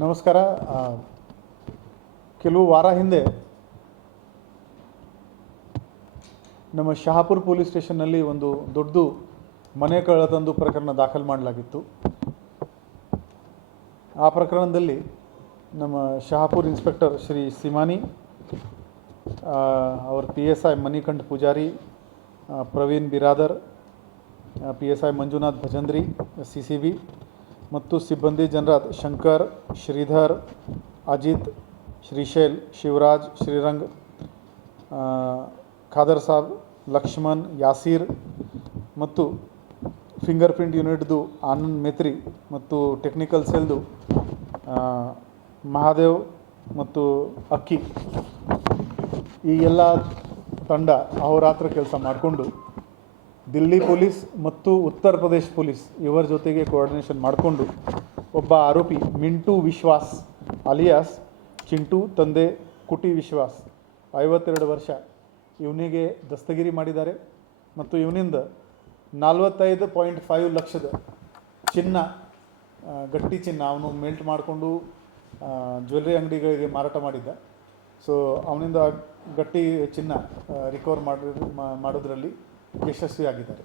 ನಮಸ್ಕಾರ. ಕೆಲವು ವಾರ ಹಿಂದೆ ನಮ್ಮ ಶಹಾಪುರ ಪೊಲೀಸ್ ಸ್ಟೇಷನ್ನಲ್ಲಿ ಒಂದು ದೊಡ್ಡ ಮನೆ ಕಳ್ಳತನದ ಪ್ರಕರಣ ದಾಖಲು ಮಾಡಲಾಗಿತ್ತು. ಆ ಪ್ರಕರಣದಲ್ಲಿ ನಮ್ಮ ಶಹಾಪುರ ಇನ್ಸ್ಪೆಕ್ಟರ್ ಶ್ರೀ ಸಿಮಾನಿ, ಅವ್ರ PSI Manikantha Poojary, Praveen Biradar, PSI Manjunath ಭಜಂದ್ರಿ CCB ಮತ್ತು ಸಿಬ್ಬಂದಿ ಜನರಾದ ಶಂಕರ್, ಶ್ರೀಧರ್, ಅಜಿತ್, ಶ್ರೀಶೈಲ್, ಶಿವರಾಜ್, ಶ್ರೀರಂಗ್, ಖಾದರ್ ಸಾಬ್, ಲಕ್ಷ್ಮಣ್, ಯಾಸೀರ್ ಮತ್ತು ಫಿಂಗರ್ ಪ್ರಿಂಟ್ ಯೂನಿಟ್ದು ಆನಂದ್ ಮೇತ್ರಿ ಮತ್ತು ಟೆಕ್ನಿಕಲ್ ಸೆಲ್ದು ಮಹಾದೇವ್ ಮತ್ತು ಅಕ್ಕಿ, ಈ ಎಲ್ಲ ತಂಡ ಅಹೋರಾತ್ರ ಕೆಲಸ ಮಾಡಿಕೊಂಡು ದಿಲ್ಲಿ ಪೊಲೀಸ್ ಮತ್ತು ಉತ್ತರ ಪ್ರದೇಶ್ ಪೊಲೀಸ್ ಇವರ ಜೊತೆಗೆ ಕೋಆರ್ಡಿನೇಷನ್ ಮಾಡಿಕೊಂಡು ಒಬ್ಬ ಆರೋಪಿ ಮಿಂಟು ವಿಶ್ವಾಸ್ ಅಲಿಯಾಸ್ ಚಿಂಟು ತಂದೆ ಕುಟಿ ವಿಶ್ವಾಸ್ 52 ವರ್ಷ ಇವನಿಗೆ ದಸ್ತಗಿರಿ ಮಾಡಿದ್ದಾರೆ. ಮತ್ತು ಇವನಿಂದ 45.5 ಲಕ್ಷದ ಚಿನ್ನ, ಗಟ್ಟಿ ಚಿನ್ನ ಅವನು ಮೆಲ್ಟ್ ಮಾಡಿಕೊಂಡು ಜ್ಯುವೆಲ್ರಿ ಅಂಗಡಿಗಳಿಗೆ ಮಾರಾಟ ಮಾಡಿದ್ದ. ಸೊ ಅವನಿಂದ ಗಟ್ಟಿ ಚಿನ್ನ ರಿಕವರ್ ಮಾಡೋದ್ರಲ್ಲಿ ಯಶಸ್ವಿಯಾಗಿದ್ದಾರೆ.